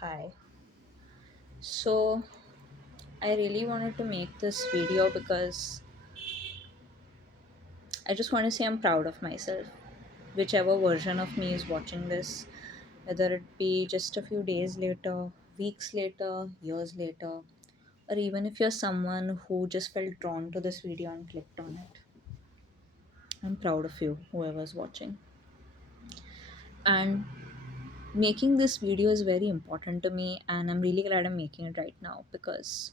Hi. So, I really wanted to make this video because I just want to say I'm proud of myself. Whichever version of me is watching this, whether it be just a few days later, weeks later, years later, or even if you're someone who just felt drawn to this video and clicked on it, I'm proud of you, whoever's watching. And making this video is very important to me, and I'm really glad I'm making it right now because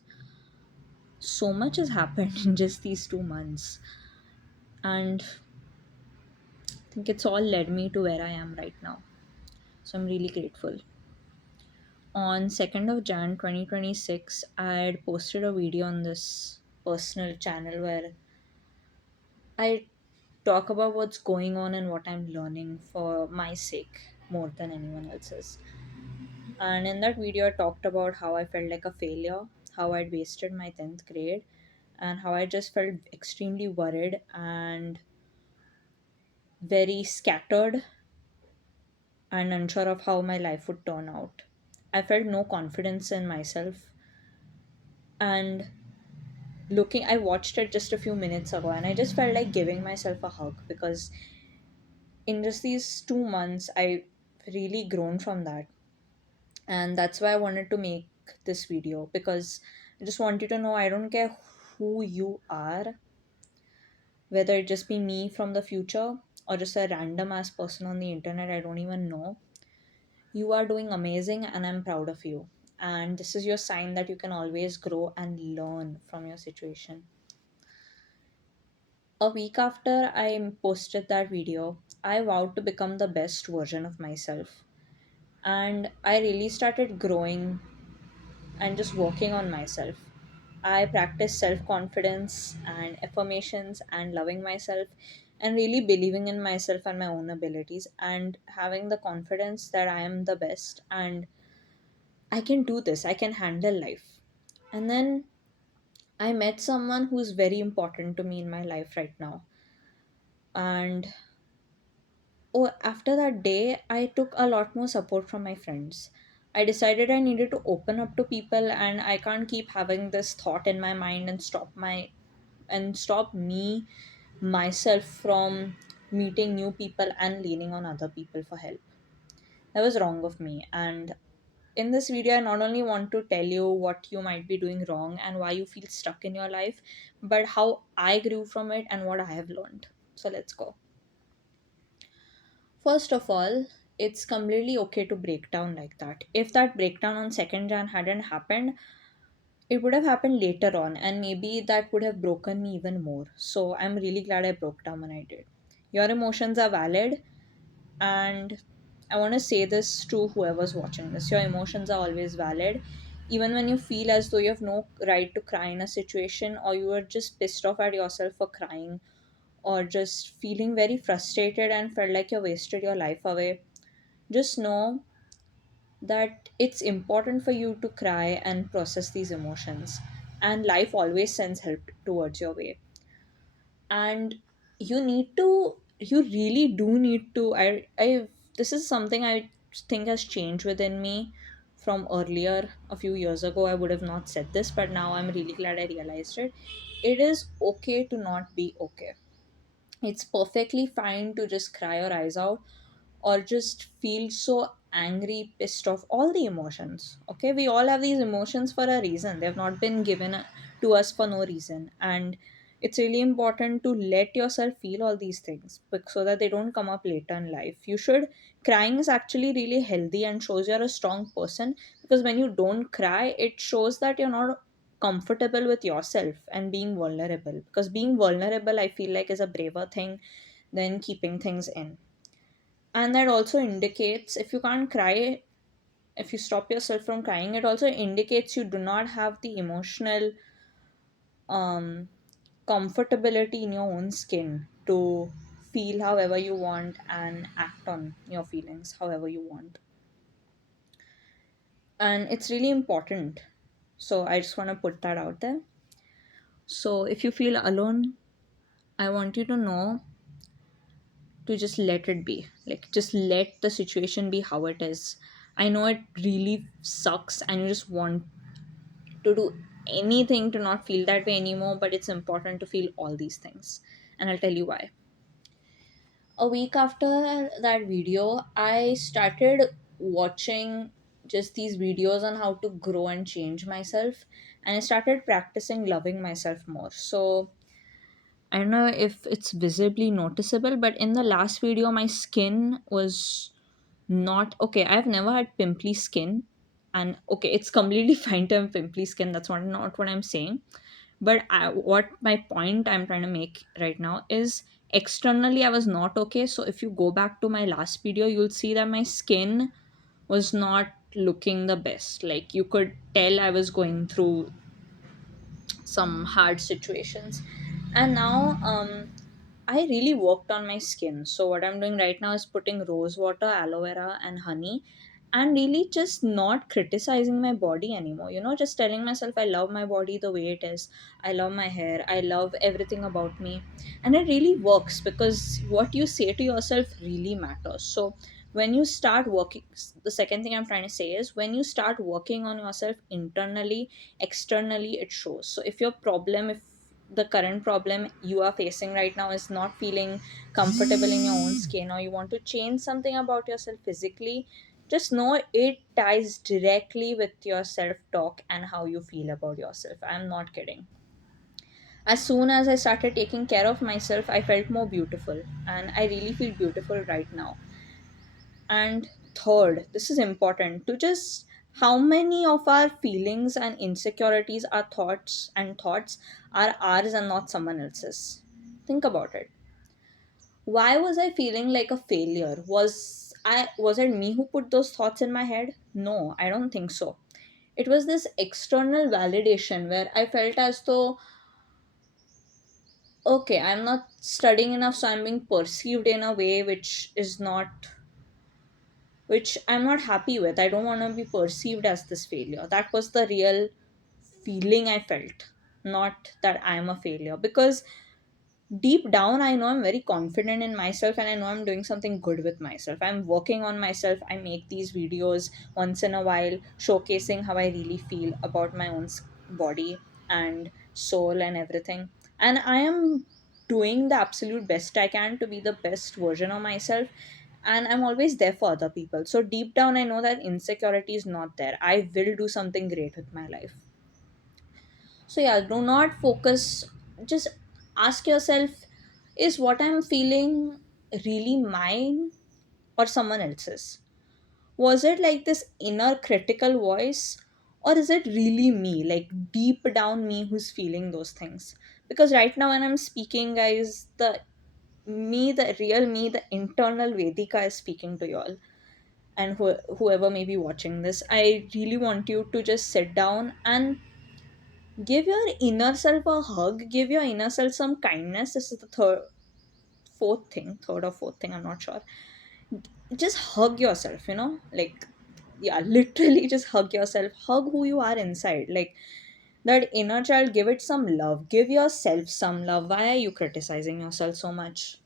so much has happened in just these 2 months. And I think it's all led me to where I am right now. So I'm really grateful. On 2nd of Jan 2026, I had posted a video on this personal channel where I talk about what's going on and what I'm learning for my sake more than anyone else's. And in that video, I talked about how I felt like a failure, how I'd wasted my 10th grade, and how I just felt extremely worried and very scattered and unsure of how my life would turn out. I felt no confidence in myself. And I watched it just a few minutes ago and I just felt like giving myself a hug because in just these 2 months, I really grown from that. And that's why I wanted to make this video because I just want you to know I don't care who you are, whether it just be me from the future or just a random ass person on the internet I don't even know. You are doing amazing and I'm proud of you. And this is your sign that you can always grow and learn from your situation. A week after I posted that video, I vowed to become the best version of myself. And I really started growing and just working on myself. I practiced self confidence and affirmations and loving myself and really believing in myself and my own abilities and having the confidence that I am the best and I can do this, I can handle life. And then I met someone who's very important to me in my life right now. And after that day, I took a lot more support from my friends. I decided I needed to open up to people and I can't keep having this thought in my mind and stop me myself from meeting new people and leaning on other people for help. That was wrong of me. And in this video, I not only want to tell you what you might be doing wrong and why you feel stuck in your life, but how I grew from it and what I have learned. So let's go. First of all, it's completely okay to break down like that. If that breakdown on 2nd Jan hadn't happened, it would have happened later on, and maybe that would have broken me even more. So I'm really glad I broke down when I did. Your emotions are valid, and I want to say this to whoever's watching this. Your emotions are always valid. Even when you feel as though you have no right to cry in a situation, or you are just pissed off at yourself for crying, or just feeling very frustrated and felt like you wasted your life away, just know that it's important for you to cry and process these emotions. And life always sends help towards your way. And you really do need to I this is something I think has changed within me from earlier. A few years ago I would have not said this, but now I'm really glad I realized it. It is okay to not be okay. It's perfectly fine to just cry your eyes out or just feel so angry, pissed off, all the emotions. Okay, we all have these emotions for a reason. They have not been given to us for no reason. And it's really important to let yourself feel all these things so that they don't come up later in life. You should, crying is actually really healthy and shows you're a strong person because when you don't cry, it shows that you're not comfortable with yourself and being vulnerable, because being vulnerable I feel like is a braver thing than keeping things in. And that also indicates, if you can't cry, if you stop yourself from crying, it also indicates you do not have the emotional um comfortability in your own skin to feel however you want and act on your feelings however you want. And it's really important, so I just want to put that out there. So if you feel alone, I want you to know to just let it be. Like, just let the situation be how it is. I know it really sucks and you just want to do anything to not feel that way anymore, but it's important to feel all these things. And I'll tell you why. A week after that video, I started watching just these videos on how to grow and change myself, and I started practicing loving myself more. So I don't know if it's visibly noticeable, but in the last video, my skin was not okay. I've never had pimply skin, and okay, it's completely fine to have pimply skin. That's not what I'm saying. But what my point I'm trying to make right now is externally I was not okay. So if you go back to my last video, you'll see that my skin was not looking the best. Like you could tell I was going through some hard situations. And now I really worked on my skin. So what I'm doing right now is putting rose water, aloe vera, and honey, and really just not criticizing my body anymore. Just telling myself I love my body the way it is. I love my hair. I love everything about me. And it really works because what you say to yourself really matters. So when you start working, the second thing I'm trying to say is when you start working on yourself internally, externally it shows. So if the current problem you are facing right now is not feeling comfortable in your own skin, or you want to change something about yourself physically, just know it ties directly with your self talk and how you feel about yourself. I'm not kidding. As soon as I started taking care of myself, I felt more beautiful, and I really feel beautiful right now. And third, this is important to just how many of our feelings and insecurities are thoughts are ours and not someone else's. Think about it. Why was I feeling like a failure? Was it me who put those thoughts in my head? No, I don't think so. It was this external validation where I felt as though, okay, I'm not studying enough, so I'm being perceived in a way which I'm not happy with. I don't want to be perceived as this failure. That was the real feeling I felt, not that I'm a failure. Because deep down, I know I'm very confident in myself and I know I'm doing something good with myself. I'm working on myself. I make these videos once in a while showcasing how I really feel about my own body and soul and everything. And I am doing the absolute best I can to be the best version of myself, and I'm always there for other people. So deep down I know that insecurity is not there. I will do something great with my life. So yeah, do not focus, just ask yourself, is what I'm feeling really mine or someone else's? Was it like this inner critical voice, or is it really me, like deep down me who's feeling those things? Because right now when I'm speaking, guys, the real me, the internal Vedika is speaking to you all, and whoever may be watching this, I really want you to just sit down and give your inner self a hug, give your inner self some kindness. This is the third or fourth thing, I'm not sure. Just hug yourself, like, yeah, literally just hug yourself, hug who you are inside, like that inner child. Give it some love, give yourself some love. Why are you criticizing yourself so much?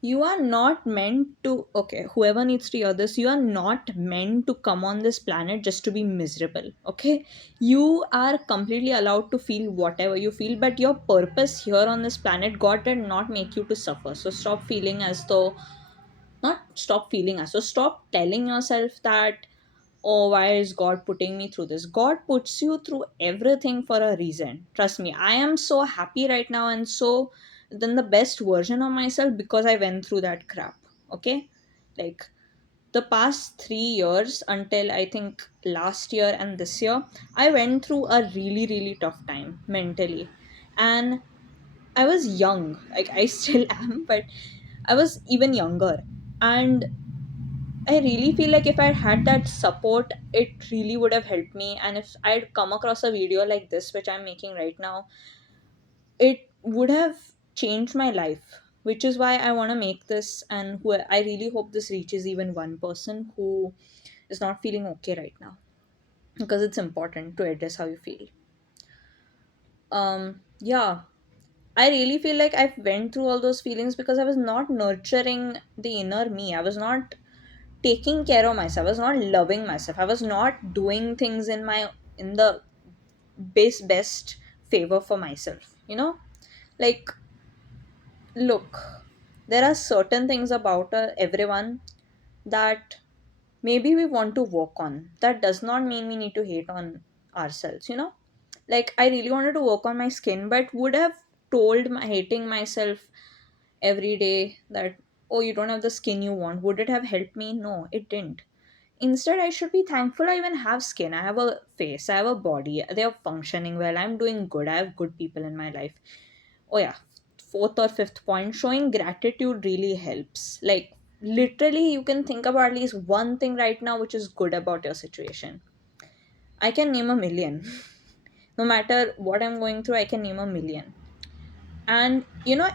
You are not meant to, okay, whoever needs to hear this, you are not meant to come on this planet just to be miserable, okay? You are completely allowed to feel whatever you feel, but your purpose here on this planet, God did not make you to suffer. So stop feeling as though, not stop feeling as though, stop telling yourself that, oh, why is God putting me through this? God puts you through everything for a reason. Trust me, I am so happy right now and so then the best version of myself because I went through that crap. Okay? Like the past 3 years until I think last year and this year, I went through a really, really tough time mentally. And I was young. Like I still am, but I was even younger. And I really feel like if I had that support, it really would have helped me. And if I'd come across a video like this, which I'm making right now, it would have changed my life. Which is why I want to make this, and I really hope this reaches even one person who is not feeling okay right now, because it's important to address how you feel. Yeah, I really feel like I went through all those feelings because I was not nurturing the inner me. I was not taking care of myself. I was not loving myself. I was not doing things in the best favor for myself. Like, look, there are certain things about everyone that maybe we want to work on. That does not mean we need to hate on ourselves. Like, I really wanted to work on my skin, but would have told my hating myself every day that, oh, you don't have the skin you want, would it have helped me? No, it didn't. Instead, I should be thankful I even have skin. I have a face, I have a body, they are functioning well, I'm doing good, I have good people in my life. Oh yeah, fourth or fifth point, showing gratitude really helps. Like, literally, you can think about at least one thing right now which is good about your situation. I can name a million. No matter what I'm going through, I can name a million. And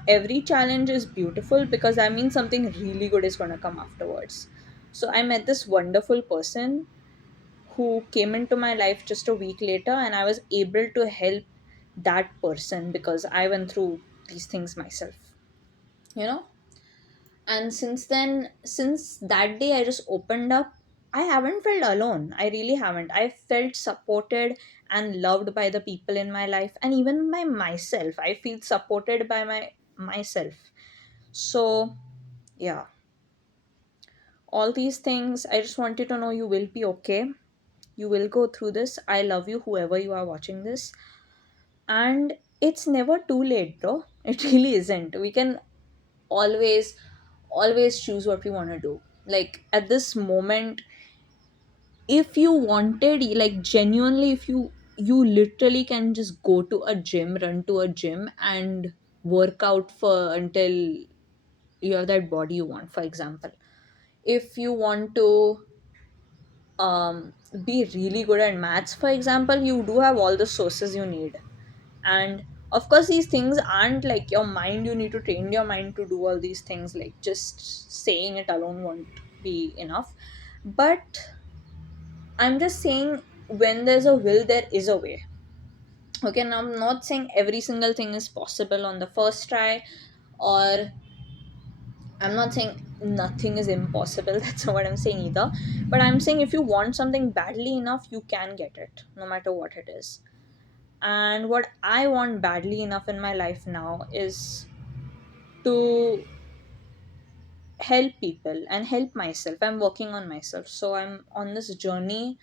every challenge is beautiful because that means something really good is going to come afterwards. So I met this wonderful person who came into my life just a week later, and I was able to help that person because I went through these things myself you know and since that day I just opened up. I haven't felt alone. I really haven't. I felt supported and loved by the people in my life, and even by myself. I feel supported by myself. So yeah, all these things, I just want you to know you will be okay. You will go through this. I love you, whoever you are watching this. And it's never too late, bro. It really isn't. We can always always choose what we want to do. Like, at this moment, if you wanted, like, genuinely, if you literally can just go to a gym, run to a gym and work out for until you have that body you want. For example, if you want to be really good at maths, for example, you do have all the sources you need. And of course, these things aren't like your mind. You need to train your mind to do all these things. Like, just saying it alone won't be enough. But I'm just saying, when there's a will, there is a way. Okay, now I'm not saying every single thing is possible on the first try, or I'm not saying nothing is impossible. That's not what I'm saying either. But I'm saying, if you want something badly enough, you can get it, no matter what it is. And what I want badly enough in my life now is to help people and help myself. I'm working on myself. So I'm on this journey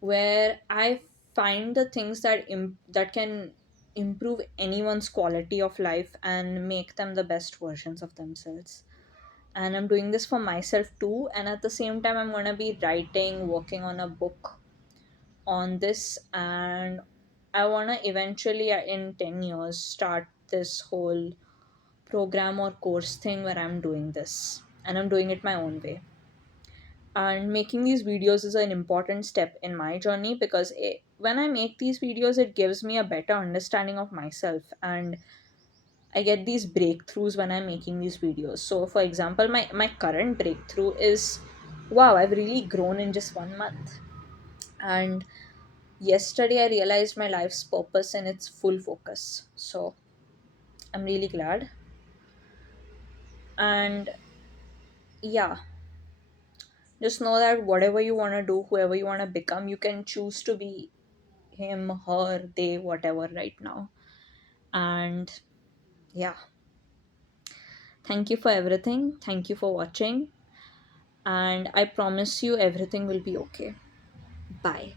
where I find the things that can improve anyone's quality of life and make them the best versions of themselves. And I'm doing this for myself too. And at the same time, I'm going to be writing, working on a book on this. And I want to eventually, in 10 years, start this whole program or course thing where I'm doing this, and I'm doing it my own way. And making these videos is an important step in my journey because when I make these videos, it gives me a better understanding of myself, and I get these breakthroughs when I'm making these videos. So, for example, my current breakthrough is, wow, I've really grown in just 1 month. And yesterday, I realized my life's purpose and its full focus. So, I'm really glad. And yeah, just know that whatever you want to do, whoever you want to become, you can choose to be him, her, they, whatever right now. And yeah, thank you for everything. Thank you for watching. And I promise you, everything will be okay. Bye.